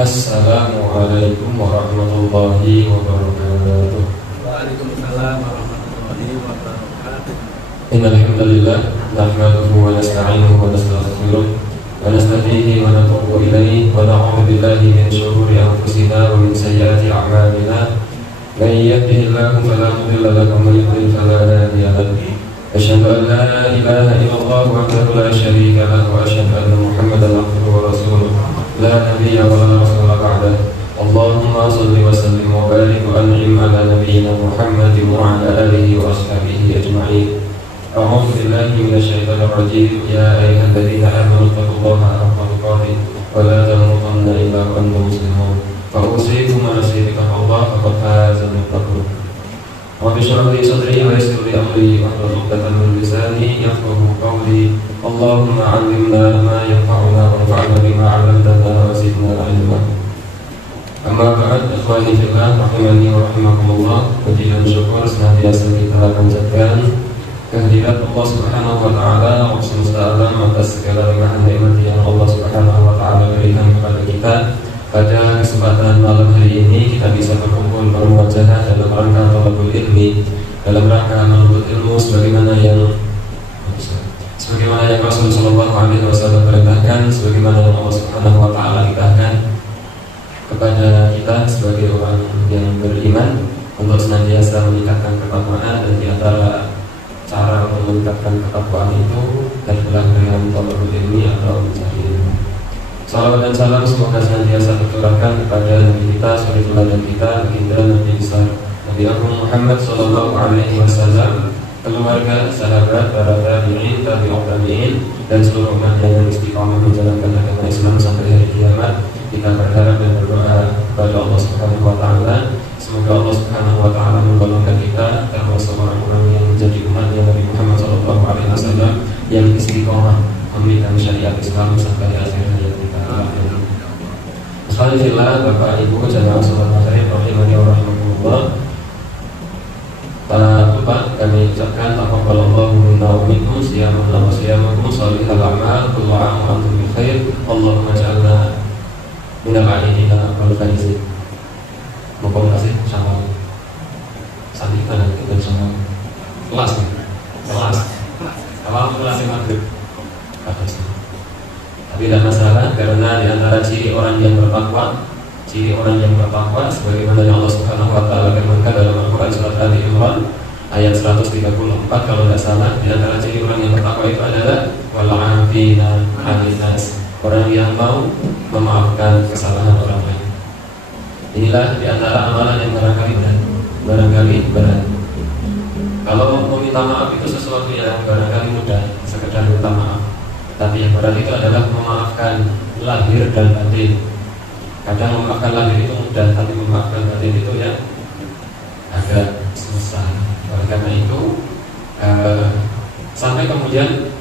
Assalamualaikum warahmatullahi wabarakatuh. Waalaikumsalam warahmatullahi wabarakatuh. Innal hamdalillah nahmaduhu wa nasta'inuhu wa nastaghfiruh wa nastahdihi wa natubu ilayhi wa na'udzu billahi min shururi anfusina wa min sayyiati a'malina. Man yahdihillahu fala mudilla lahu wa man yudlil fala hadiya lahu. Asyhadu an la ilaha illallah wahdahu la syarika lahu wa asyhadu anna Muhammadan abduhu wa rasuluh. La nabiyya wa la rasula ba'dah. Allahumma salli wa sallim wa barik wa an'im ala nabiyyina Muhammadin wa ala alihi wa ashabihi ajma'in. A'udzu billahi minasy syaithanir rajim. Ya ayyuhalladzina amanu taqullaha haqqa tuqatih wa la tamutunna illa wa antum muslimun. Fa usikum wa nasihi bittaqwallahi faqad faza al-muttaqun. Rabbi shrah li sadri wa yassir li amri wahlul 'uqdatam min lisani yafqahu qawli. Allahumma 'allimna ma yanfa'una wanfa'na bima 'allamtana wa zidna 'ilma. Amma ba'd, ikhwani fillah rahimani wa rahimakumullah. Puji dan syukur senantiasa kita panjatkan kehadirat Allah Subhanahu wa taala, Allah semesta alam, atas segala limpahan nikmat yang Allah Subhanahu wa taala berikan kepada kita. Pada kesempatan malam hari ini kita bisa berkumpul bermuajahah dalam rangka thalabul ilmi, dalam rangka menuntut ilmu sebagaimana yang Rasul sallallahu alaihi wasallam perintahkan, sebagaimana yang Allah Subhanahu wa taala nikahkan kepada kita sebagai orang yang beriman untuk senantiasa meningkatkan ketakwaan. Dan di antara cara untuk meningkatkan ketakwaan itu adalah dengan thalabul ilmi atau mencari ilmu. Salawat dan salam semoga senantiasa tercurahkan kepada Nabi kita, suri teladan kita, baginda Nabi besar Nabi Agung Muhammad sallallahu alaihi wasallam, keluarga, sahabat, para tabi'in, tabi'ut tabi'in, dan seluruh umat yang istiqamah menjalankan agama Islam sampai hari kiamat. Kita berharap dan berdoa kepada Allah Subhanahu wa taala, semoga Allah Subhanahu wa taala menggolongkan kita termasuk orang-orang yang menjadi umatnya Nabi Muhammad sallallahu alaihi wasallam yang istiqamah memegang syariat Islam sampai akhir hayat kita. Alhamdulillah, Bapak Ibu jamaah salat maghrib rahimani wa rahimakumullah. Tak lupa kami ucapkan taqabbalallahu minna wa minkum siyamana wa siyamakum shalihal a'mal kullu 'am wa antum bi khair. Allahumma ij'alna minal 'aidina wal faizin. Mohon kasih sama sandikan dan sama kelas. Awal kelas maghrib. Tapi tidak masalah, karena di antara ciri orang yang bertakwa, sebagaimana yang Allah Subhanahu wa taala firmankan dalam Al-Qur'an surat Ali Imran ayat 134 kalau tidak salah, di antara ciri orang yang bertakwa itu adalah wal 'afina 'anil nas, orang yang mau memaafkan kesalahan orang lain. Inilah di antara amalan yang barangkali berat. Kalau meminta maaf itu sesuatu yang barangkali mudah, sekedar minta maaf. Tapi yang berat itu adalah memaafkan lahir dan batin. Kadang memaafkan lahir itu mudah, tapi memaafkan batin itu ya agak susah. Oleh karena itu sampai kemudian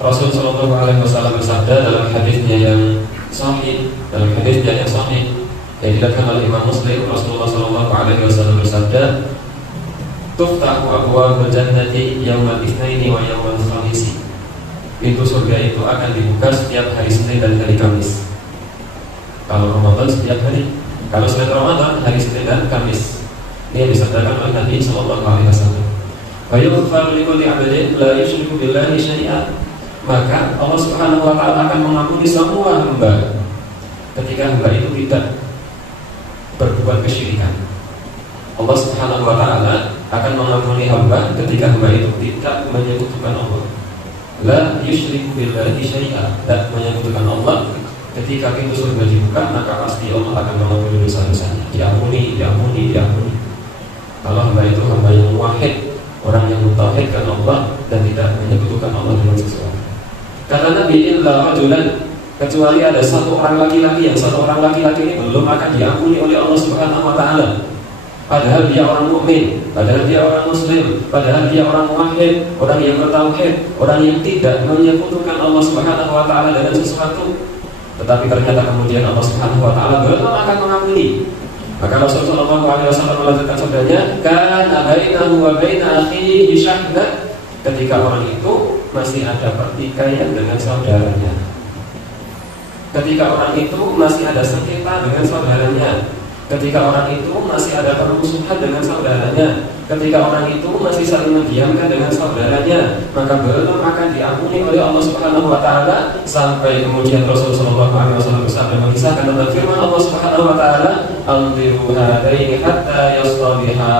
Rasul sallallahu alaihi wasallam bersabda dalam hadisnya yang sahih, yang diriwayatkan oleh Imam Muslim, Rasulullah sallallahu alaihi wasallam bersabda, "Tuftahu abwaabul jannati yaumal itsnaini wa yaumal khamisi." Pintu surga itu akan dibuka setiap hari Senin dan hari Kamis. Kalau Ramadan setiap hari, kalau selain Ramadan hari Senin dan Kamis. Ini yang disabdakan oleh Nabi sallallahu alaihi wasallam. Wa yughfaru likulli 'abdin la yusyriku billahi syai'an. Maka Allah Subhanahu wa taala akan mengampuni semua hamba ketika hamba itu tidak berbuat kesyirikan. Allah Subhanahu wa taala akan mengampuni hamba ketika hamba itu tidak menyekutukan Allah. La yusyriku billahi syai'an, tidak menyekutukan Allah. Ketika pintu surga dibuka, maka pasti Allah akan mengampuni dosa-dosanya. Diampuni. Kalau hamba itu hamba yang wahid, orang yang mentauhidkan Allah dan tidak menyekutukan Allah dengan sesuatu. Kata Nabi, illa rajulan, kecuali ada satu orang laki-laki ini belum akan diampuni oleh Allah Subhanahu wa taala. Padahal dia orang mukmin, padahal dia orang muslim, padahal dia orang muwahhid, orang yang bertauhid, orang yang tidak menyekutukan Allah Subhanahu wa taala dengan sesuatu. Tetapi ternyata kemudian Allah Subhanahu wa taala belum akan mengampuni. Maka Rasulullah SAW melanjutkan sabdanya, kana bainahu wa baina akhihi syahna, ketika orang itu masih ada pertikaian dengan saudaranya. ketika orang itu masih ada sengketa dengan saudaranya, ketika orang itu masih ada permusuhan dengan saudaranya, ketika orang itu masih saling mendiamkan dengan saudaranya, maka belum akan diampuni oleh Allah Subhanahu wa taala. Sampai kemudian Rasulullah SAW sampai mengisahkan tentang firman Allah Subhanahu wa taala, "Anziru hadaini hatta yastaliha."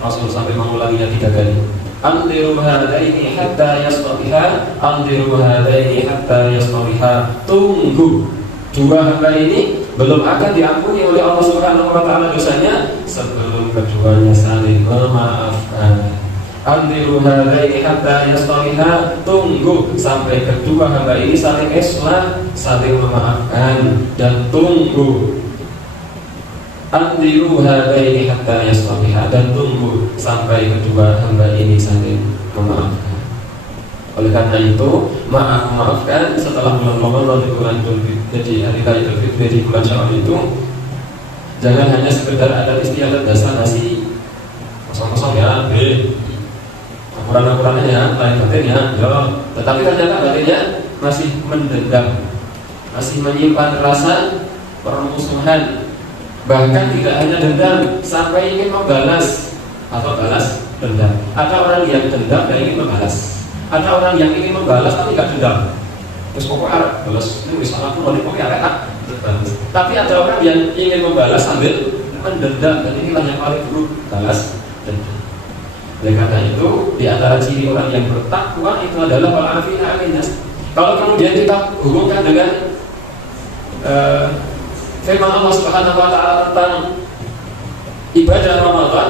Rasul sampai mengulanginya 3 kali. "Anziru hadaini hatta yastaliha, anziru hadaini hatta yastaliha." Tunggu, 2 hamba ini belum akan diampuni oleh Allah Subhanahu wa taala dosanya sebelum keduanya saling memaafkan. Anziru hadaini hatta yastaliha, tunggu sampai kedua hamba ini saling islah, saling memaafkan. Dan tunggu, anziru hadaini hatta yastaliha, dan tunggu sampai kedua hamba ini saling memaafkan. Oleh karena itu, maafkan setelah bulan Ramadan di bulan Idul Fitri, jadi hari raya Idul Fitri di bulan Syawal itu, jangan hanya sekedar ada istiadat dasar nasi kosong-kosong ya, akuran-akurannya ya, lain batinnya, ya. Tetapi ternyata batinnya masih mendendam, masih menyimpan rasa permusuhan, bahkan tidak hanya dendam, sampai ingin membalas atau balas dendam. Ada orang yang dendam dan ingin membalas. Ada orang yang ingin membalas tapi tidak dendam. Terus pokoknya balas, ini misalnya aku mau pokoknya enak. Tapi ada orang yang ingin membalas sambil mendendam, dan inilah yang paling buruk, balas dendam. Oleh karena itu, di antara ciri orang yang bertakwa itu adalah wal-afina 'anil nas. Kalau kemudian kita hubungkan dengan firman Allah Subhanahu wa taala tentang ibadah Ramadan,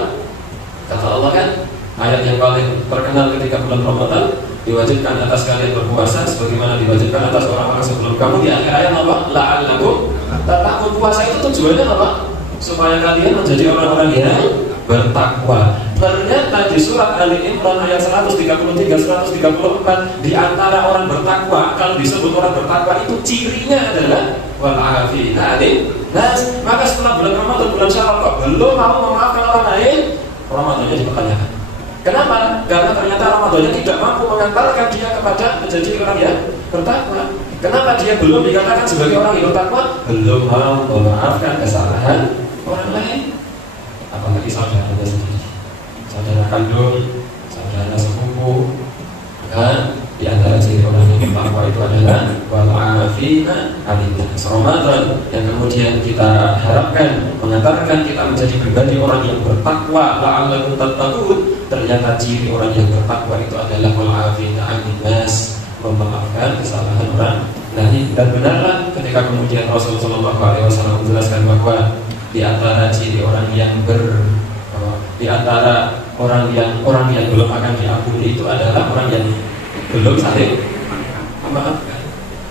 kata Allah kan, ayat yang paling terkenal ketika bulan Ramadan, diwajibkan atas kalian berpuasa sebagaimana diwajibkan atas orang-orang sebelum kamu. Di akhir ayat apa? La'allakum tattaqun. Puasa itu tujuannya apa? Supaya kalian menjadi orang-orang yang bertakwa. Ternyata di surat Ali Imran ayat 133-134, di antara orang bertakwa, kalau disebut orang bertakwa itu cirinya adalah wal-'afina 'anil nas. Maka setelah bulan Ramadan, bulan Syawal kok belum mau memaafkan orang lain, Ramadannya dipertanyakan. Kenapa? Karena ternyata Ramadannya tidak mampu mengantarkan dia kepada menjadi orang yang bertakwa. Kenapa dia belum dikatakan sebagai orang yang bertakwa? Belum mau memaafkan kesalahan orang lain, apalagi saudaranya sendiri, saudara kandung, saudara sepupu. Maka di antara ciri orang yang bertakwa itu adalah wal-'afina 'anil nas. Ramadan yang kemudian kita harapkan mengantarkan kita menjadi pribadi orang yang bertakwa, la'allakum tattaqun. Ternyata ciri orang yang bertakwa itu adalah wal-'afina 'anil nas, memaafkan kesalahan orang lain. Dan benarlah ketika kemudian Rasulullah SAW menjelaskan bahwa di antara ciri orang yang di antara orang yang belum akan diampuni itu adalah orang yang belum saling memaafkan.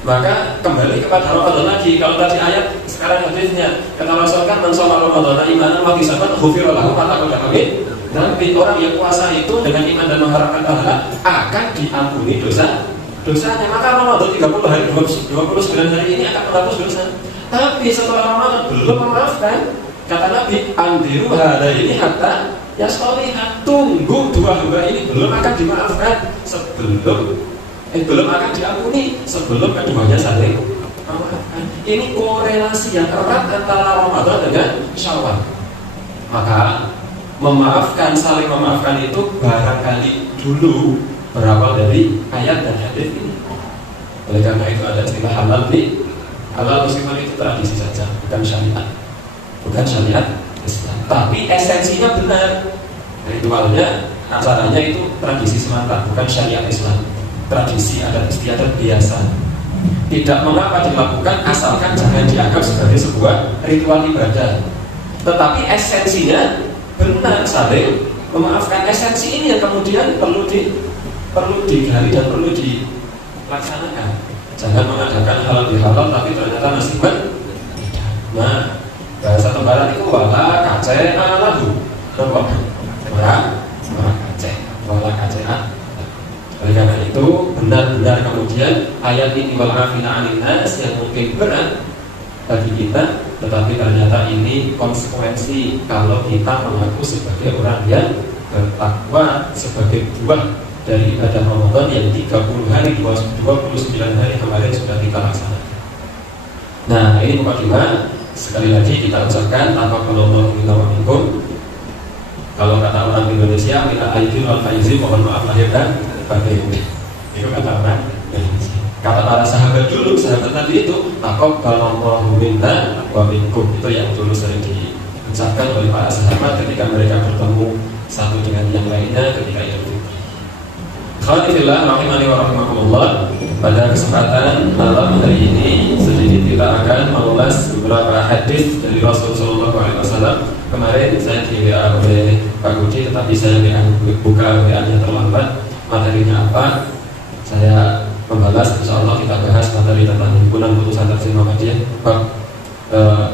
Maka kembali kepada Ramadan lagi. Kalau tadi ayat, sekarang hadisnya kata Rasul kan, man shoma Ramadan imanan wa ihtisaban ghufira lahu ma taqaddama min. Tapi orang yang puasa itu dengan iman dan mengharapkan pahala akan diampuni dosanya. Maka Ramadan 30 hari 29 hari ini akan menghapus dosa. Tapi setelah Ramadan belum memaafkan, kata Nabi, andiru hadaini hatta yastaliha, tunggu 2 hamba ini belum akan dimaafkan belum akan diampuni sebelum keduanya saling memaafkan. Ini korelasi yang erat antara Ramadan dengan Syawal. Maka saling memaafkan itu barangkali dulu berawal dari ayat dan hadis ini. Oleh karena itu ada istilah halal musliman itu tradisi saja, bukan syariat Islam. Tapi esensinya benar. Ritualnya, acaranya itu tradisi semata, bukan syariat Islam. Tradisi adat istiadat biasa. Tidak mengapa dilakukan asalkan jangan dianggap sebagai sebuah ritual ibadah. Tetapi esensinya benar, saling memaafkan. Esensi ini yang kemudian perlu digali dan perlu dilaksanakan. Jangan mengadakan halal bihalal tapi ternyata masih nah, bahasa Tembaran itu wala kace alahu, wala kace. Oleh karena itu benar-benar kemudian ayat ini wal-'afina 'anil nas yang mungkin berat bagi kita, tetapi ternyata ini konsekuensi kalau kita mengaku sebagai orang yang bertakwa, sebagai buah dari ibadah Ramadan yang 30 hari 29 hari kemarin sudah kita laksanakan. Nah, ini mukadimah. Sekali lagi kita ucapkan taqabbalallahu minna wa minkum. Kalau kata orang Indonesia, minal aidin wal faizin, mohon maaf lahir dan batin. Itu kata orang Indonesia. Kata para sahabat dulu, sahabat tadi itu taqabbalallahu minna wa minkum. Itu yang dulu sering diucapkan oleh para sahabat ketika mereka bertemu satu dengan yang lainnya ketika itu. Alhamdulillah, rahimani wa rahimakumullah. Pada kesempatan malam hari ini sedikit kita akan mengulas beberapa hadis dari Rasulullah SAW. Kemarin saya di WA oleh Pak Budi, tetapi saya buka WA-nya terlambat. Materinya apa? Saya membalas. Insya Allah kita bahas materi tentang himpunan putusan Takfir Muhammadiyah bab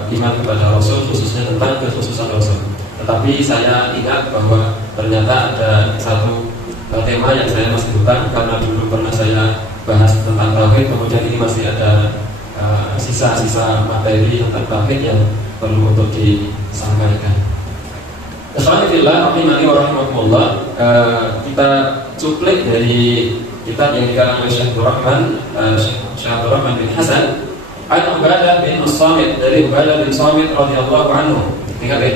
iman kepada Rasul, khususnya tentang kekhususan Rasul. Tetapi saya ingat bahwa ternyata ada satu tema yang saya masih lupa, karena dulu pernah saya bahas tentang tauhid, kemudian ini masih ada sisa-sisa materi tentang tauhid yang perlu untuk disampaikan. Alhamdulillah, rahimani wa rahimakumullah. Kita cuplik dari kitab yang dikarang oleh Syekh Abdul Rahman bin Hasan An-Ubadah bin As-Samit, dari Ubadah bin Samit radhiyallahu anhu. Ingat ya?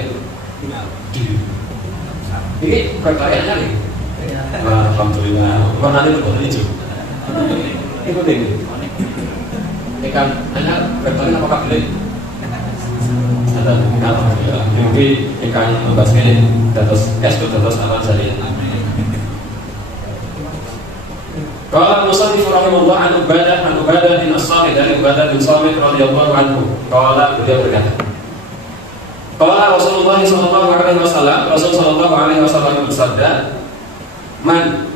Ini pertanyaannya nih. Alhamdulillah. Mana itu boleh hijau? Ikutin. Ikan hanya bertanya apakah boleh? Ada. Alhamdulillah. Mungkin ikan membahas ini datos datos amal jariah. Qala musannif rahimahullah an Ubadah bin As-Samit, dari Ubadah bin Samit radhiyallahu anhu. Qala, beliau berkata, qala Rasulullah sallallahu alaihi wasallam, Rasul sallallahu alaihi wasallam bersabda, man,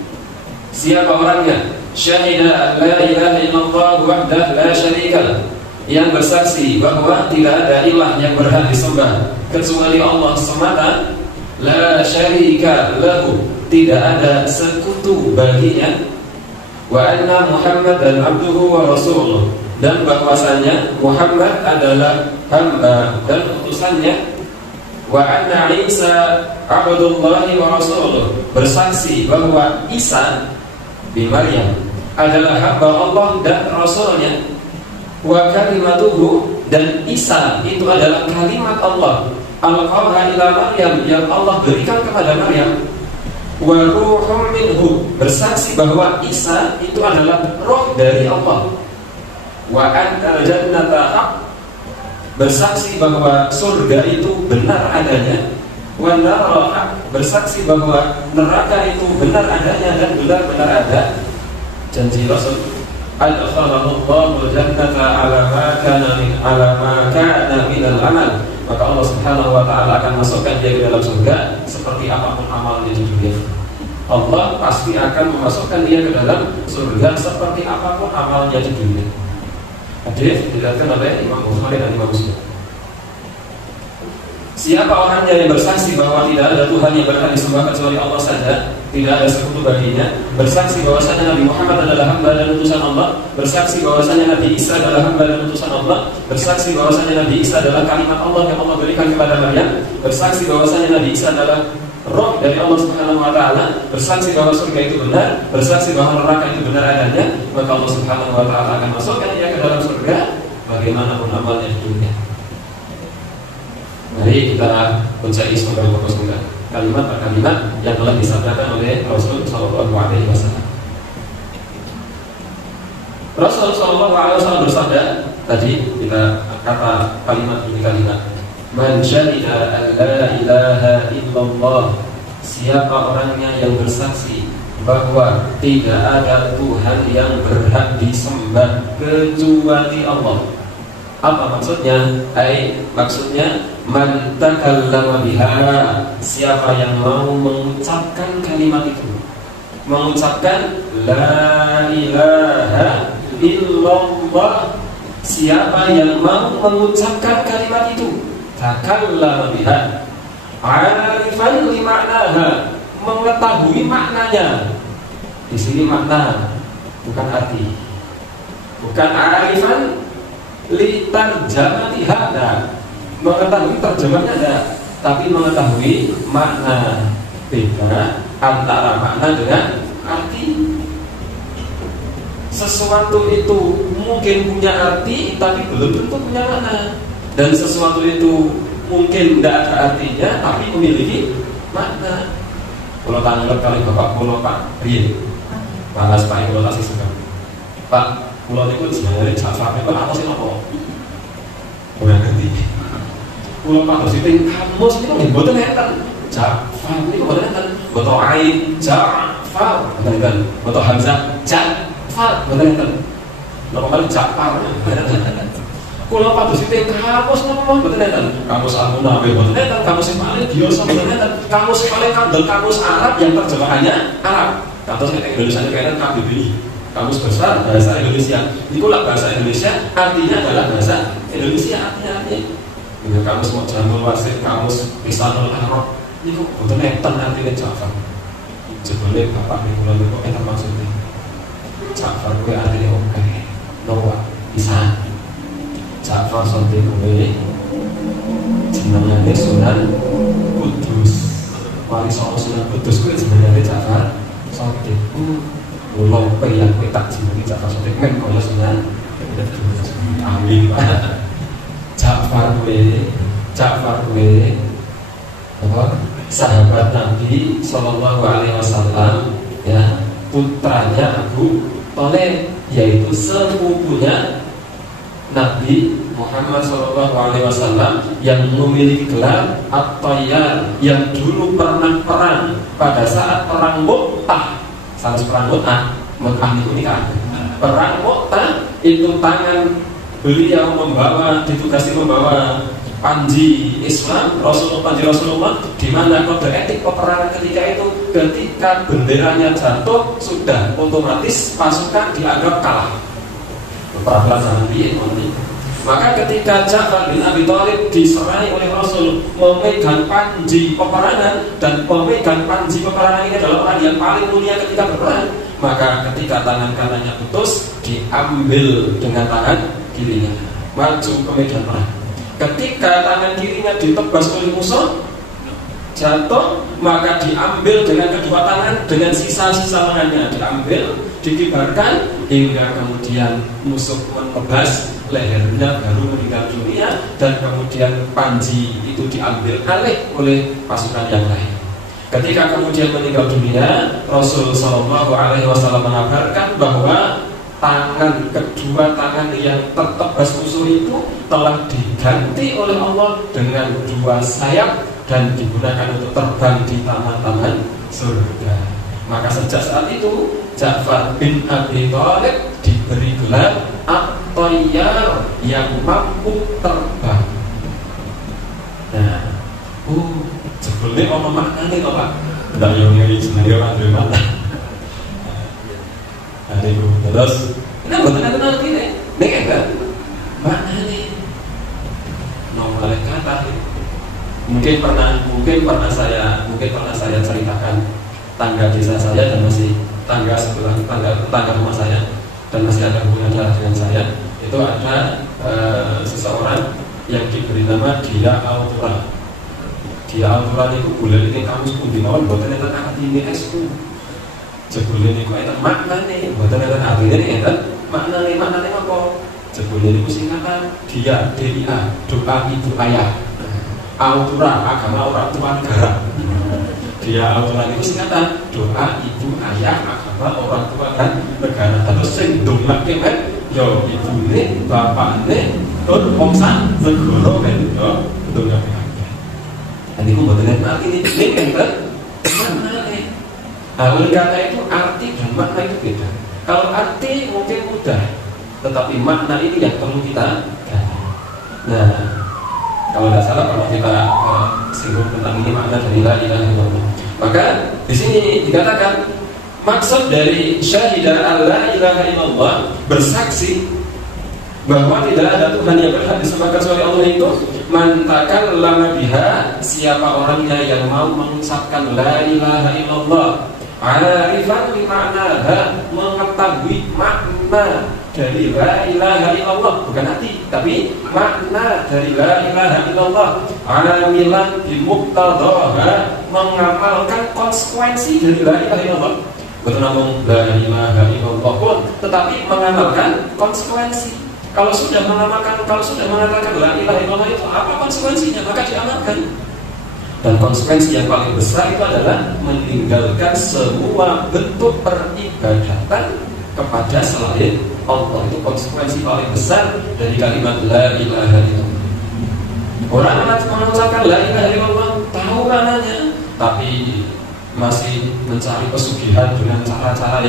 siapa orangnya syahida la ilaha illallah wahdah la syarikalah, yang bersaksi bahwa tidak ada ilah yang berhak disembah kecuali Allah semata, la syarika lahu, tidak ada sekutu baginya, wa anna Muhammadan abduhu wa rasuluh, dan bahwasanya Muhammad adalah hamba dan utusannya, wa anna Isa abdullahi wa rasuluh, bersaksi bahwa Isa bin Maryam adalah hamba Allah dan rasulnya, wa kalimatuhu, dan Isa itu adalah kalimat Allah, alqaha ila Maryam, yang Allah berikan kepada Maryam, wa ruhum minhu, bersaksi bahwa Isa itu adalah roh dari Allah, wa anna jannata haq, bersaksi bahwa surga itu benar adanya, wa nar, bersaksi bahwa neraka itu benar adanya dan benar-benar ada. Janji Rasul, adkhalallahu jannata ala ma kana min al-amal, maka Allah Subhanahu wa taala akan masukkan dia ke dalam surga seperti apapun amalnya di dunia. Allah pasti akan memasukkan dia ke dalam surga seperti apapun amalnya di dunia. Hadis diriwayatkan oleh Imam Bukhari dan Imam Muslim. Siapa orangnya yang bersaksi bahwa tidak ada Tuhan yang berhak disembah kecuali Allah saja, tidak ada sekutu baginya, bersaksi bahwasanya Nabi Muhammad adalah hamba dan utusan Allah, bersaksi bahwasanya Nabi Isa adalah hamba dan utusan Allah, bersaksi bahwasanya Nabi Isa adalah kalimat Allah yang Allah berikan kepada Maryam, bersaksi bahwasanya Nabi Isa adalah roh dari Allah Subhanahu wa taala, bersaksi bahwa surga itu benar, bersaksi bahwa neraka itu benar adanya, maka Allah Subhanahu wa taala akan masukkan dia ke dalam surga bagaimanapun amalnya di dunia. Mari kita ucapkan semoga kalimat per kalimat yang telah disabdakan oleh Rasul sallallahu alaihi wasallam. Rasul sallallahu alaihi wasallam bersabda, tadi kita kata kalimat ini kalimat, man syahida an la ilaha illallah, siapa orangnya yang bersaksi bahwa tidak ada Tuhan yang berhak disembah kecuali Allah. Apa maksudnya? Maksudnya man takallama biha, siapa yang mau mengucapkan kalimat itu, mengucapkan la ilaha illallah, siapa yang mau mengucapkan kalimat itu, takallama biha arifan li ma'naha, mengetahui maknanya. Di sini makna, bukan arti, bukan arifan li tarjamatiha, mengetahui terjemahnya ada, tapi mengetahui makna. Beda antara makna dengan arti. sesuatu itu mungkin punya arti tapi belum tentu punya makna, dan sesuatu itu mungkin tidak ada artinya tapi memiliki makna. Kalau tanya kali bapak pulau Pak Rian, malas Pak Ibu kasih suka Pak pulau itu sebenarnya Ja'far itu apa sih apa? Bukan ngerti. Pulau Pak Dositing kamus itu nggak betul neten. Ja'far ini betul neten. Betul Ain Ja'far betul neten. Betul Hamzah Ja'far betul neten. Kalau kali Ja'far Pulau Pak Dositing kamus apa betul neten. Kamus Al-Munawi betul neten. Kamus yang paling biasa betul neten. Kamus paling kandel kamus Arab yang terjemahannya Arab. Contoh saya Indonesia kayaknya KBBI. Kamus besar bahasa Indonesia. Itulah bahasa Indonesia, artinya adalah bahasa Indonesia. Artinya kamus mau jamul wasit, kamus lisanul arab. Ini kok betul neten artinya Ja'far. Jebule bapak ning kula niku enak maksudnya. Ja'far kuwi artinya oke. Nopo bisa. Ja'far sonte kuwi jenenge Sunan Kudus. Wali Songo Sunan Kudus kuwi jenenge Ja'far sonte. Pulau yang kita sendiri Ja'far Shadiq kan kalau sudah amin Ja'far apa sahabat Nabi Sallallahu Alaihi Wasallam ya, putranya Abu Thalib, yaitu sepupunya Nabi Muhammad Sallallahu Alaihi Wasallam yang memiliki gelar At-Tayyar, yang dulu pernah perang pada saat perang Mu'tah. Salah perang Mu'tah itu nikah. Perang Mu'tah itu tangan beliau ditugasi membawa panji Islam, panji Rasulullah, di mana kode etik peperangan ketika itu, ketika benderanya jatuh sudah otomatis pasukan dianggap kalah. Perang Nabi ini. Maka ketika Ja'far bin Abi Thalib diserai oleh Rasul memegang panji peperangan, dan pemegang panji peperangan ini adalah orang yang paling mulia ketika berperang, maka ketika tangan kanannya putus, diambil dengan tangan kirinya, maju ke medan perang. Ketika tangan kirinya ditebas oleh musuh, jatuh, maka diambil dengan kedua tangan, dengan sisa-sisa lengannya diambil, dikibarkan hingga kemudian musuh menebas lehernya, baru meninggal dunia, dan kemudian panji itu diambil alih oleh pasukan yang lain. Ketika kemudian meninggal dunia, Rasul Shallallahu Alaihi Wasallam mengabarkan bahwa kedua tangan yang tertebas musuh itu telah diganti oleh Allah dengan dua sayap dan digunakan untuk terbang di taman-taman surga. Maka sejak saat itu Ja'far bin Abi Thalib diberi gelar At-Tayyar, yang mampu terbang. Nah, jebule ana maknane to, Pak. Ndak yo ngene jenenge ora duwe makna. Ariku terus nek mboten kenal kene, nek enggak maknane nomor kata. Mungkin pernah saya ceritakan tangga desa saya dan masih tangga sebelah tangga rumah saya dan masih ada hubungan darah dengan saya. Itu ada seseorang yang diberi nama Dia Autura. Dia Autura itu bulan ini kamu sepundi mawon boten enten artine esku. Jebule niku enten maknane, boten enten artine enten maknane apa? Jebule niku singkatan Dia, DIA, doa ibu ayah. Autura, agama orang tua negara. Dia Autura itu singkatan doa ibu ayah, agama orang tua dan negara. Terus sing ndongake men yo ibune, bapakne, tur wongsan negara men yo ndongake. Dan itu betul arti ini enten maknane. Oleh karena itu arti dan makna itu beda. Kalau arti mungkin mudah, tetapi makna ini yang perlu kita gali. Nah, kalau tidak salah kalau kita singgung tentang ini makna dari la ilaha illallah, maka di sini dikatakan maksud dari syahidah la ilaha illallah, bersaksi bahwa tidak ada Tuhan yang berhak disembah kecuali Allah, itu mantakal lama biha, siapa orangnya yang mau mengucapkan la ilaha illallah, arifan li ma'naha, mengetahui makna dari la ilaha illallah, bukan hati tapi makna dari la ilaha illallah, alamilan bi muqtadaha, mengamalkan konsekuensi dari la ilaha illallah. Betul namun la ilaha illallah pun tetapi mengamalkan konsekuensi. Kalau sudah mengatakan la ilaha illallah itu apa konsekuensinya? Maka diamalkan. Dan konsekuensi yang paling besar itu adalah meninggalkan semua bentuk peribadatan kepada selain Allah. Itu konsekuensi paling besar dari kalimat la ilaha illallah. Orang mengucapkan la ilaha illallah, tahu maknanya, tapi masih mencari pesugihan dengan cara-cara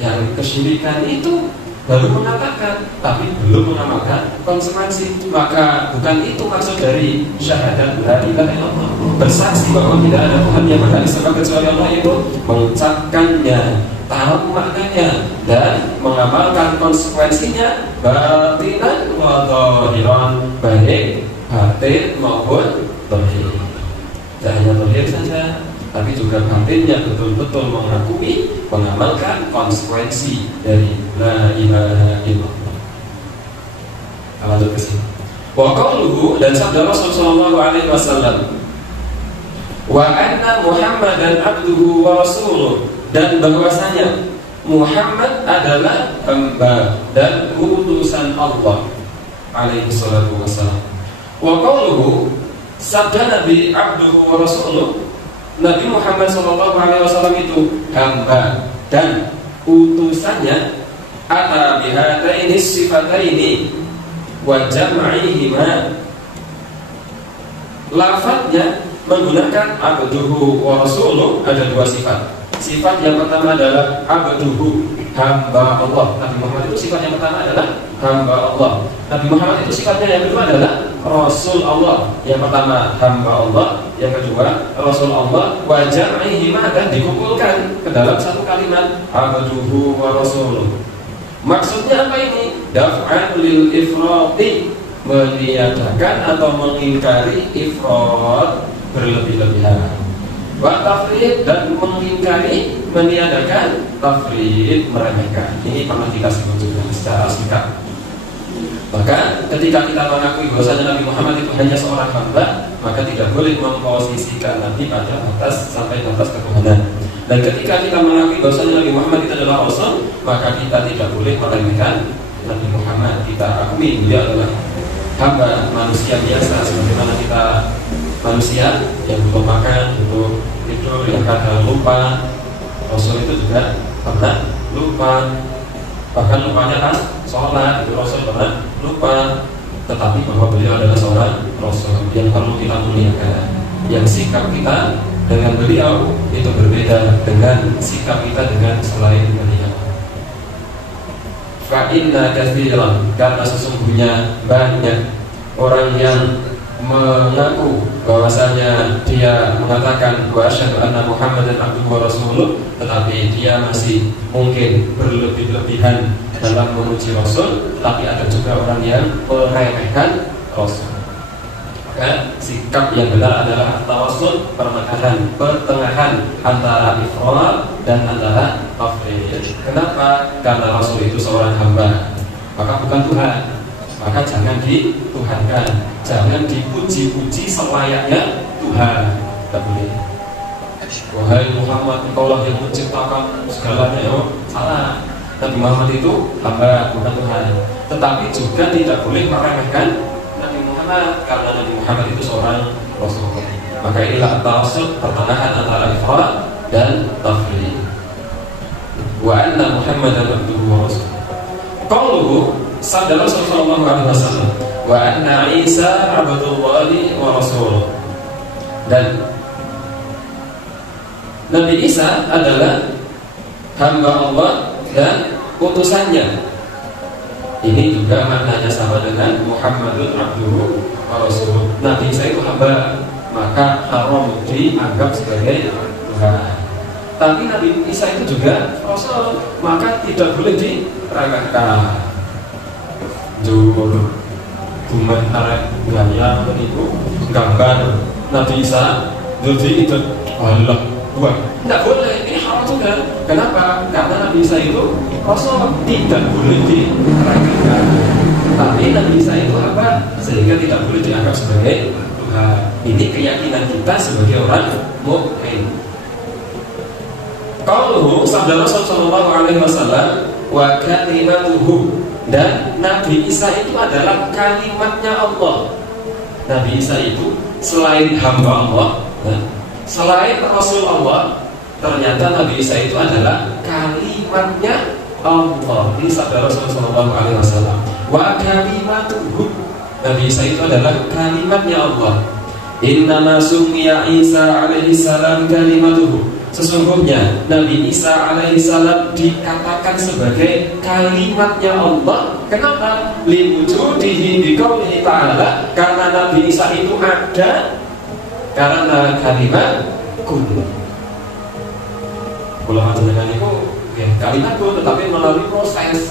yang kesyirikan itu. Baru mengatakan, tapi belum mengamalkan konsekuensi. Maka bukan itu maksud dari syahadat la ilaha illallah. Bersaksi bahwa tidak ada Tuhan yang berhak disembah kecuali Allah itu mengucapkannya, tahu maknanya, dan mengamalkan konsekuensinya batinan wa dhahiran, baik batin maupun zahir. Tidak hanya zahir saja, tapi juga batinnya betul-betul mengakui, mengamalkan konsekuensi dari la ilaha illallah. Lanjut ke sini. Wa qauluhu, dan sabda Rasul sallallahu alaihi wasallam, wa anna Muhammadan abduhu wa rasuluh, dan bahwasanya Muhammad adalah hamba dan utusan Allah alaihi salatu wasallam. Wa qauluhu, sabda Nabi abduhu wa rasuluh, Nabi Muhammad SAW itu hamba dan utusannya. Ata bihataini sifataini wa jam'ihima, lafadznya menggunakan abduhu wa rasuluh, ada dua sifat. Sifat yang pertama adalah abduhu, hamba Allah. Nabi Muhammad itu sifat yang pertama adalah hamba Allah. Nabi Muhammad itu sifatnya yang kedua adalah Rasul Allah. Yang pertama hamba Allah, yang kedua Rasul Allah. Wa jam'ihima, dan dikumpulkan ke dalam satu kalimat abduhu wa rasuluh. Maksudnya apa ini? Daf'an lil ifrati, meniadakan atau mengingkari ifrat, berlebih-lebihan. Wa tafrid, dan mengingkari, meniadakan tafrid, meremehkan. Ini pernah kita sebut juga secara singkat. Maka ketika kita mengakui bahwasanya Nabi Muhammad itu hanya seorang hamba, maka tidak boleh memposisikan Nabi pada batas sampai batas ketuhanan. Dan ketika kita mengakui bahwasanya Nabi Muhammad itu adalah Rasul, maka kita tidak boleh meremehkan Nabi Muhammad. Kita akui dia adalah hamba manusia biasa, sebagaimana kita manusia yang butuh makan, butuh tidur, yang kadang lupa. Rasul itu juga pernah lupa, bahkan lupanya kan sholat, itu Rasul pernah lupa. Tetapi bahwa beliau adalah seorang Rasul yang perlu kita muliakan, yang sikap kita dengan beliau itu berbeda dengan sikap kita dengan selain beliau. Fa inna katsiran, karena sesungguhnya banyak orang yang mengaku bahwasanya dia mengatakan wa asyhadu anna Muhammadan abduhu wa rasuluh, tetapi dia masih mungkin berlebih-lebihan dalam memuji Rasul, tapi ada juga orang yang meremehkan Rasul. Maka sikap yang benar adalah tawassul, pertengahan antara ifrat dan antara tafrid. Kenapa? Karena Rasul itu seorang hamba, maka bukan Tuhan. Maka jangan dituhankan, jangan dipuji-puji selayaknya Tuhan. Tidak boleh. Wahai Muhammad, engkaulah yang menciptakan segalanya. Oh, salah. Nabi Muhammad itu hamba, bukan Tuhan. Tetapi juga tidak boleh meremehkan Nabi Muhammad, karena Nabi Muhammad itu seorang Rasul. Maka inilah tawassul, pertengahan antara ifrat dan tafrid. Wa anna Muhammadan abduhu wa rasuluh. Qauluhu, sabda Rasul sallallahu alaihi wasallam, wa anna Isa abdullahi wa rasuluh, dan Nabi Isa adalah hamba Allah dan utusannya. Ini juga maknanya sama dengan Muhammadun abduhu wa rasuluh. Nabi Isa itu hamba, maka haram dianggap sebagai Tuhan. Tapi Nabi Isa itu juga Rasul, maka tidak boleh diremehkan. Jujur, bukan arek gaya menipu gambar Nabi Isa, jadi itu Allah buat. Tidak boleh, ini haram juga. Kenapa? Karena Nabi Isa itu Rasul, tidak boleh diremehkan. Tapi Nabi Isa itu apa? Sehingga tidak boleh dianggap sebagai Tuhan. Ini keyakinan kita sebagai orang mukmin. Qauluhu, sabda Rasul sallallahu alaihi wasallam, wa kalimatuhu, dan Nabi Isa itu adalah kalimatnya Allah. Nabi Isa itu selain hamba Allah, selain Rasul Allah, ternyata Nabi Isa itu adalah kalimatnya Allah. Ini sabda Rasulullah SAW. Wa kalimatuhu, Nabi Isa itu adalah kalimatnya Allah. Innama summiya Isa alaihi salam kalimatuhu, sesungguhnya Nabi Isa alaihi salam dikatakan sebagai kalimatnya Allah. Kenapa? Liwujudihi biqaulihi ta'ala, karena Nabi Isa itu ada karena kalimat kun. Ulama jenengan itu ya, kalimat kun, tetapi melalui proses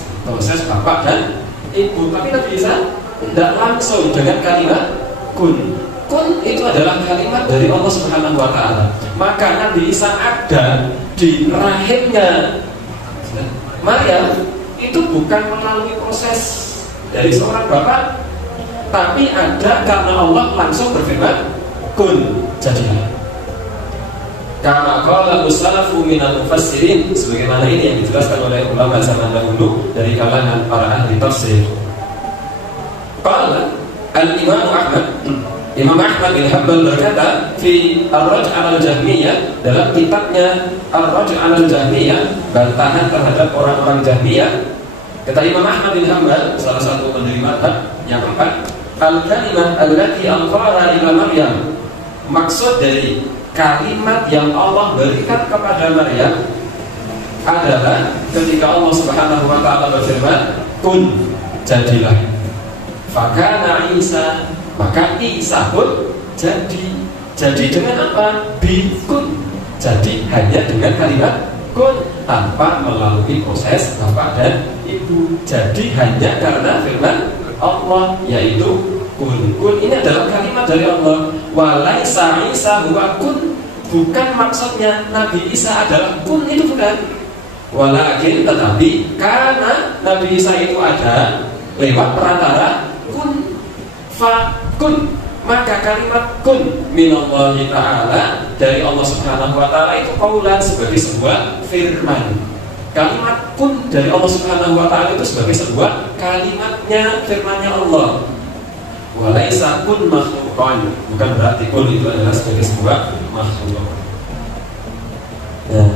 bapak dan ibu. Tapi Nabi Isa tidak langsung dengan kalimat kun. Kun itu adalah kalimat dari Allah Subhanahu wa Ta'ala. Maka Nabi Isa ada di rahimnya Maryam itu bukan melalui proses dari seorang bapak, tapi ada karena Allah langsung berfirman kun, jadilah. Kama qala usalafu minal mufassirin, sebagaimana ini yang dijelaskan oleh ulama zaman dahulu dari kalangan para ahli tafsir. Qala al-Imam Ahmad, Imam Ahmad bin Hanbal berkata fi Ar-Raj' 'ala al-Jahmiyah, dalam kitabnya Ar-Raj' 'ala al-Jahmiyah, bantahan terhadap orang-orang Jahmiyah. Kata Imam Ahmad bin Hanbal, salah satu pendiri mazhab yang keempat, al-kalimah allati alqaha ila Maryam, maksud dari kalimat yang Allah berikan kepada Maryam adalah ketika Allah Subhanahu wa Ta'ala berfirman kun, jadilah. Fakana Isa, maka Isa pun jadi dengan apa? Bikun, jadi hanya dengan kalimat kun, tanpa melalui proses bapak dan ibu. Jadi hanya karena firman Allah, yaitu kun. Kun ini adalah kalimat dari Allah. Walaisa Isa huwa kun, bukan maksudnya Nabi Isa adalah kun, itu bukan. Walakin, tetapi karena Nabi Isa itu ada lewat perantara kun, fa kun, maka kalimat kun minallahi ta'ala, dari Allah Subhanahu wa Ta'ala, itu qaulan, sebagai sebuah firman. Kalimat kun dari Allah Subhanahu wa Ta'ala itu sebagai sebuah kalimatnya, firmannya Allah. Walaisa kun makhluqan, bukan berarti kun itu adalah sebagai sebuah makhluk. Nah,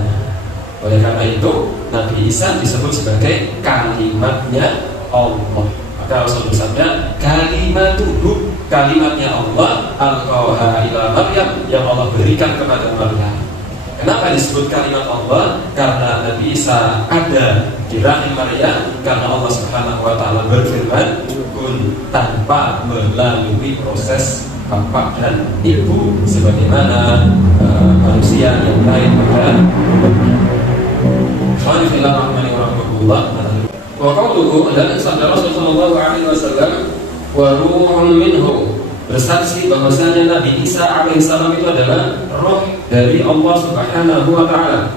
oleh karena itu Nabi Isa disebut sebagai kalimatnya Allah. Maka Rasul bersabda kalimatuhu, kalimatnya Allah, alqaha ila Maryam, yang Allah berikan kepada Maryam. Kenapa disebut kalimat Allah? Karena Nabi Isa ada di rahim Maryam karena Allah Subhanahu wa Ta'ala berfirman kun, tanpa melalui proses bapak dan ibu sebagaimana manusia yang lain pada wa qawluhu, dan sabda Rasulullah SAW, wa ruhun minhu, bersaksi bahwasanya Nabi Isa alaihissalam itu adalah roh dari Allah Subhanahu wa Ta'ala.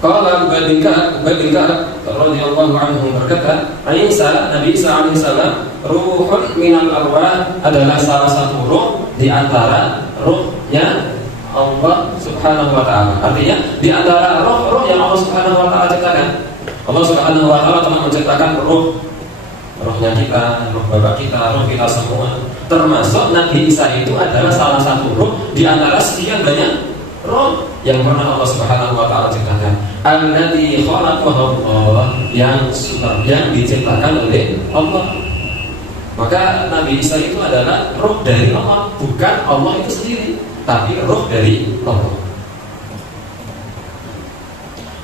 Qala Ubay bin Ka'ab radhiyallahu anhu berkata, Nabi Isa alaihissalam ruhun minal arwah, adalah salah satu roh di antara rohnya Allah Subhanahu wa Ta'ala. Artinya di antara roh-roh yang Allah Subhanahu wa Ta'ala ciptakan, Allah Subhanahu wa Ta'ala telah menciptakan rohnya kita, roh bapak kita, roh kita semua. Termasuk Nabi Isa itu adalah salah satu roh di antara sekian banyak roh yang pernah Allah Subhanahu wa Ta'ala ciptakan. Alladzi khalaqahu Allah, yang diciptakan oleh Allah. Maka Nabi Isa itu adalah roh dari Allah, bukan Allah itu sendiri, tapi roh dari Allah.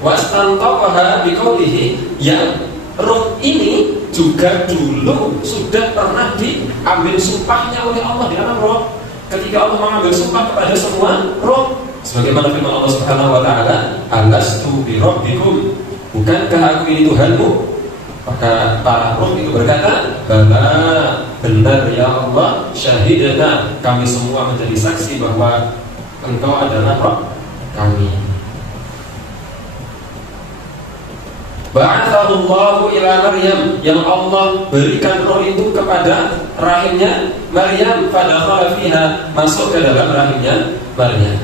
Wastantawaha biqaulihi, yang roh ini juga dulu sudah pernah diambil sumpahnya oleh Allah di dalam roh. Ketika Allah mengambil sumpah kepada semua roh, sebagaimana firman Allah Subhanahu wa Ta'ala, alastu bi rabbikum, bukankah aku ini Tuhanmu? Maka para roh itu berkata, bala, benar ya Allah, syahidana, kami semua menjadi saksi bahwa Engkau adalah Rabb kami. Ba'athallahu ila Maryam, yang Allah berikan roh itu kepada rahimnya Maryam, fadakhala fiha, masuk ke dalam rahimnya Maryam.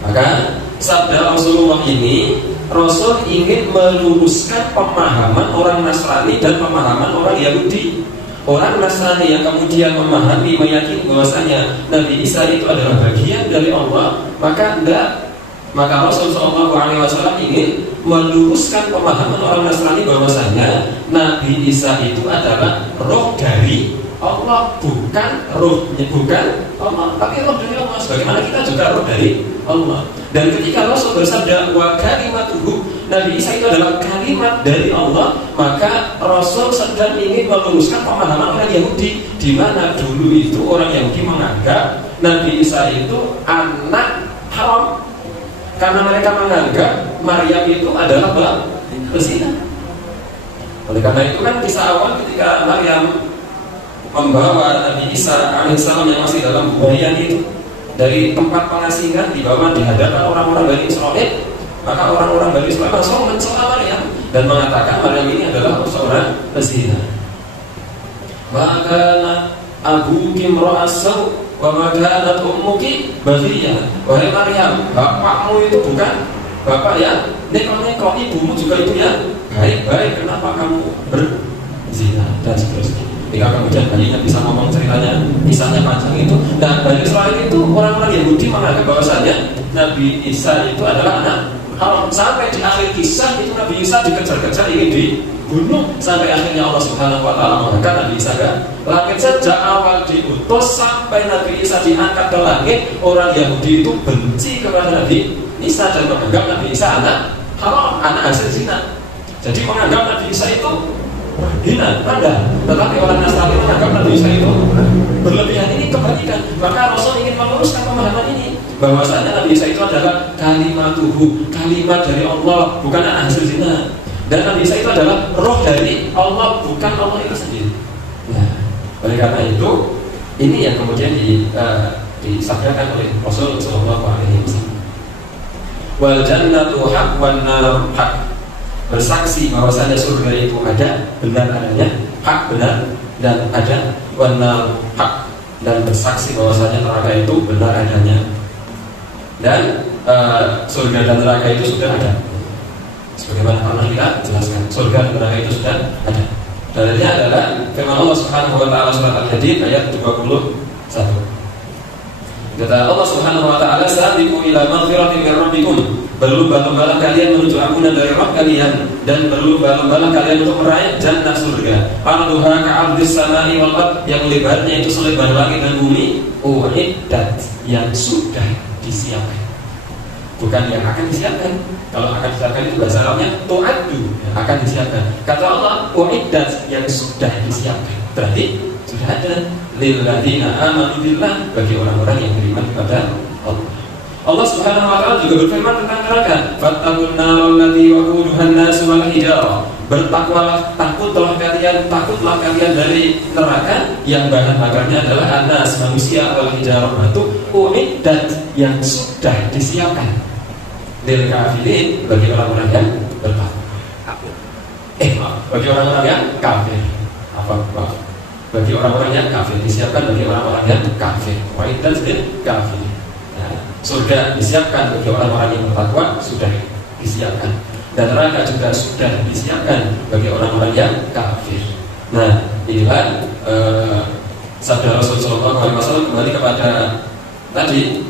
Maka sabda Rasulullah ini Rasul ingin meluruskan pemahaman orang Nasrani dan pemahaman orang Yahudi. Orang Nasrani yang kemudian memahami, meyakini bahwasanya Nabi Isa itu adalah bagian dari Allah, maka Rasul SAW ingin meluruskan pemahaman orang Nasrani bahwasanya Nabi Isa itu adalah roh dari Allah, bukan Allah, tapi roh dari Allah. Sebagaimana kita juga roh dari Allah. Dan ketika Rasul bersabda wa kalimatuhu, Nabi Isa itu adalah kalimat dari Allah, maka Rasul sedang ingin meluruskan pemahaman orang Yahudi, di mana dulu itu orang Yahudi menganggap Nabi Isa itu anak haram, karena mereka menganggap Maryam itu adalah berzina. Oleh karena itu kan kisah awal ketika Maryam membawa Nabi Isa alaihissalam yang masih dalam buayan itu dari tempat pengasingan dibawa di hadapan orang-orang Bani Israil, maka orang-orang Bani Israil langsung mencela Maryam dan mengatakan Maryam ini adalah seorang pezina. Maka abuki imra'asaw wa ma kanat ummuki baghiyah. Wahai Maryam, bapakmu itu bukan bapak yang neko-neko, ibumu juga ibu yang baik-baik, kenapa kamu berzina dan seterusnya. Ketika kemudian bayinya bisa ngomong ceritanya, kisahnya panjang itu. Nah, Bani Israil itu orang-orang Yahudi menganggap bahwasanya Nabi Isa itu adalah anak haram. Sampai di akhir kisah itu Nabi Isa dikejar-kejar ingin dibunuh, sampai akhirnya Allah Subhanahu wa taala mengangkat Nabi Isa ke langit. Sejak awal diutus sampai Nabi Isa diangkat ke langit, orang Yahudi itu benci kepada Nabi Isa dan menganggap Nabi Isa anak haram, anak hasil zina. Jadi menganggap Nabi Isa itu hina, rendah. Tetapi orang Nasrani menganggap Nabi Isa itu berlebihan. Ini kebalikan. Maka Rasul ingin meluruskan pemahaman ini, bahwasanya Nabi Isa itu adalah kalimatuhu, kalimat dari Allah, bukan anak hasil zina. Dan Nabi Isa itu adalah roh dari Allah, bukan Allah itu sendiri. Nah, oleh karena itu ini yang kemudian disabdakan oleh Rasul Sallallahu Alaihi Wasallam. Wal jannatu haq wan nar haq. Bersaksi bahwasanya surga itu ada, benar adanya, hak benar dan ada, benar hak, dan bersaksi bahwasanya neraka itu benar adanya, dan surga dan neraka itu sudah ada. Sebagaimana pernah kita jelaskan, surga dan neraka itu sudah ada. Dalilnya adalah firman Allah Subhanahu wa taala surat Al-Hadid ayat 21. Kata Allah Subhanahu wa taala, "Sabiqu ila maghfiratin min rabbikum." Berlomba-lombalah kalian menuju ampunan dari Rabb kalian, dan berlomba-lombalah kalian untuk meraih jannah surga. Arduha ka'ardis samai wal ard, yang lebarnya itu selebar langit dan bumi. Uiddat, yang sudah disiapkan, bukan yang akan disiapkan. Kalau akan disiapkan itu bahasa Arabnya tu'addu, akan disiapkan. Kata Allah, uiddat, yang sudah disiapkan, berarti sudah ada. Lilladzina amanu billah, bagi orang-orang yang beriman kepada Allah. Allah Subhanahu wa taala juga berfirman tentang neraka, fattaqun nar allati waquduha an-nas wal hijarah. Bertakwalah, takutlah kalian dari neraka yang bahan bakarnya adalah anas, manusia, wal hijarah, batu, uiddat, yang sudah disiapkan. Lil kafirin, bagi orang-orang yang bertakwa. Bagi orang-orang yang kafir. Bagi orang-orang yang kafir, disiapkan bagi orang-orang yang kafir. Uiddat lil kafirin. Surga disiapkan bagi orang-orang yang bertakwa, sudah disiapkan. Dan neraka juga sudah disiapkan bagi orang-orang yang kafir. Nah, inilah sabda Rasulullah SAW kembali kepada tadi.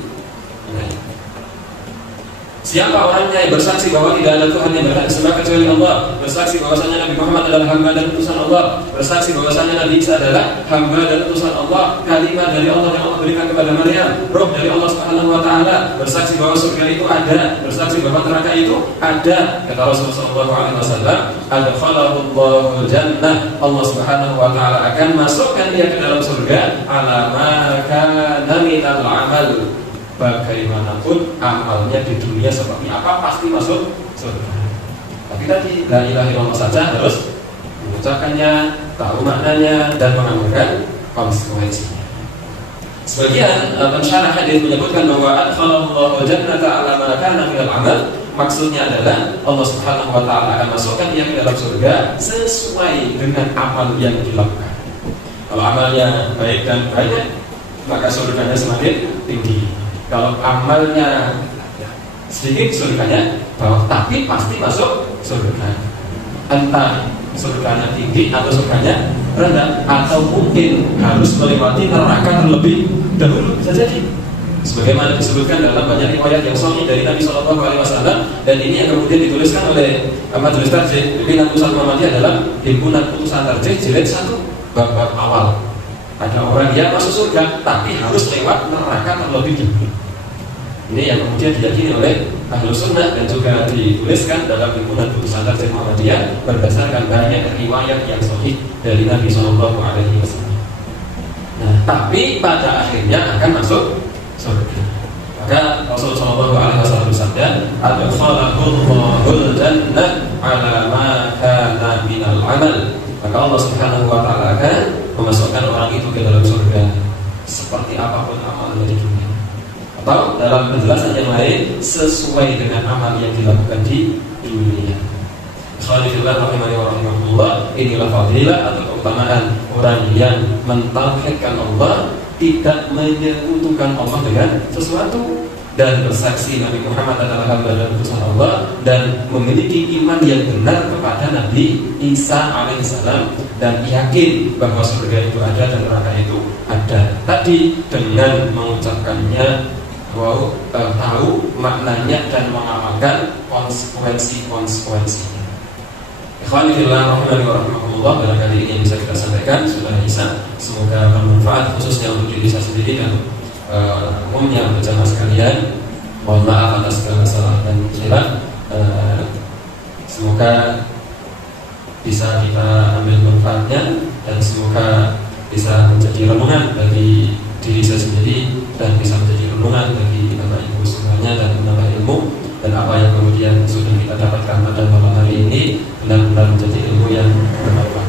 Siapa orangnya yang bersaksi bahwa tidak ada Tuhan yang berhak disembah kecuali Allah, bersaksi bahwasanya Nabi Muhammad adalah hamba dan utusan Allah, bersaksi bahwasanya Nabi Isa adalah hamba dan utusan Allah, kalimat dari Allah yang Allah berikan kepada Maryam, roh dari Allah Subhanahu wa taala, bersaksi bahwa surga itu ada, bersaksi bahwa neraka itu ada. Kata Rasulullah SAW, adkhalahullahu jannah, Allah Subhanahu wa taala akan masukkan dia ke dalam surga, ala ma kana minal amal, bagaimanapun amalnya di dunia seperti apa pasti masuk surga. Tapi tadi la ilaha illallah saja harus mengucapkannya, tahu maknanya, dan mengamalkan konsekuensinya. Sebagian pensyarah hadis menyebutkan bahwa adkhalallahu jannata ala ma kana minal amal, maksudnya adalah Allah Subhanahu wa taala akan masukkan dia ke dalam surga sesuai dengan amal yang dilakukan. Kalau amalnya baik dan banyak, maka surganya semakin tinggi. Kalau amalnya sedikit surganya bawah, tapi pasti masuk surga. Entah surganya tinggi atau surganya rendah, atau mungkin harus melewati neraka terlebih dahulu, bisa jadi. Sebagaimana disebutkan dalam banyak riwayat yang sahih dari Nabi SAW, dan ini yang kemudian dituliskan oleh Majelis Tarjih pimpinan Pusat Muhammadiyah dalam Himpunan Putusan Tarjih jilid 1 bab awal. Ada orang yang masuk surga tapi harus lewat neraka terlebih dahulu. Ini yang kemudian diyakini oleh Ahlus Sunnah dan juga dituliskan dalam Himpunan Putusan Tarjih Muhammadiyah berdasarkan banyak riwayat yang sahih dari Nabi SAW. Nah, tapi pada akhirnya akan masuk surga. Maka Rasulullah SAW bersabda, "Adkhalahul jannah ala ma kana minal amal." Maka Allah Subhanahu wa taala akan memasukkan orang itu ke dalam surga seperti apapun amalnya di dunia. Atau dalam penjelasan yang lain, sesuai dengan amal yang dilakukan di dunia. Khalifillah rahimani wa rahimahullah, inilah fadilah atau keutamaan orang yang mentauhidkan Allah, tidak menyekutukan Allah dengan sesuatu, dan bersaksi Nabi Muhammad adalah hamba dan utusan Allah, dan memiliki iman yang benar kepada Nabi Isa alaihissalam, dan yakin bahwa surga itu ada dan neraka itu ada. Tadi dengan mengucapkannya, tahu maknanya dan mengamalkan konsekuensinya. Ikhwanifillah rahimani wa rahimahullah, barangkali ini yang bisa kita sampaikan sudah bisa. Semoga bermanfaat khususnya untuk diri saya sendiri dan umumnya berjamaah sekalian. Mohon maaf atas segala salah dan khilaf. Semoga bisa kita ambil manfaatnya, dan semoga bisa menjadi renungan bagi diri saya sendiri, dan bisa menjadi renungan bagi Bapak Ibu semuanya, dan menambah ilmu. Dan apa yang kemudian sudah kita dapatkan pada malam hari ini benar-benar menjadi ilmu yang bermanfaat.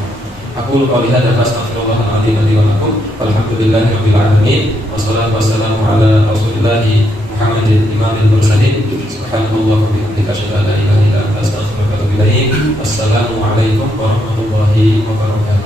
Aku qouli hadza wa astaghfirullahaladzim li wa lakum. Walhamdulillahirabbil alamin. Wassalatu wassalamu ala Rasulillah Muhammadin imamil mursalin. Subhanallah wa bihamdihi asyhadu an la ilaha illa anta astaghfiruka wa atubu ilaik. Assalamualaikum warahmatullahi wabarakatuh.